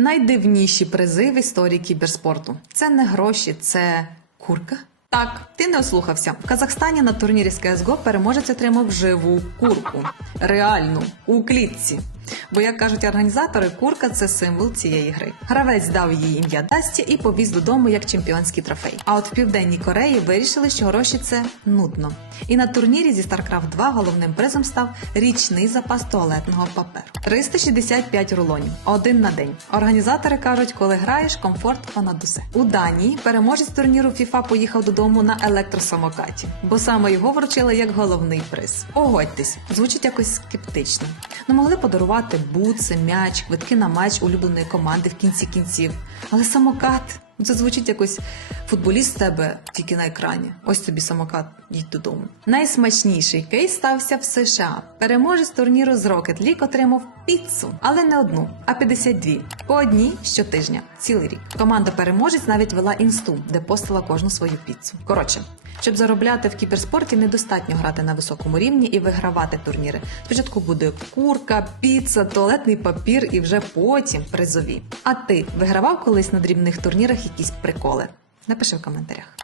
Найдивніші призи в історії кіберспорту. Це не гроші, це курка. Так, ти не ослухався. В Казахстані на турнірі з CSGO переможець отримав живу курку. Реальну, у клітці. Бо, як кажуть організатори, курка це символ цієї гри. Гравець дав їй ім'я Дасті і повіз додому як чемпіонський трофей. А от в південній Кореї вирішили, що гроші це нудно. І на турнірі зі StarCraft 2 головним призом став річний запас туалетного паперу. 365 рулонів, один на день. Організатори кажуть, коли граєш, комфорт понад усе. У Данії переможець турніру FIFA поїхав додому на електросамокаті, бо саме його вручили як головний приз. Погодьтесь, звучить якось скептично. Ну могли подарувати бутси, м'яч, квитки на матч улюбленої команди в кінці кінців. Але самокат це звучить якось футболіст з тебе тільки на екрані. Ось тобі самокат, їдь додому. Найсмачніший кейс стався в США. Переможець турніру з Rocket League отримав піцу, але не одну, а 52. По одній щотижня, цілий рік. Команда переможець навіть вела інсту, де постила кожну свою піцу. Коротше, щоб заробляти в кіберспорті, недостатньо грати на високому рівні і вигравати турніри. Спочатку буде курка, піца, туалетний папір і вже потім призові. А ти вигравав колись на дрібних турнірах якісь приколи? Напиши в коментарях.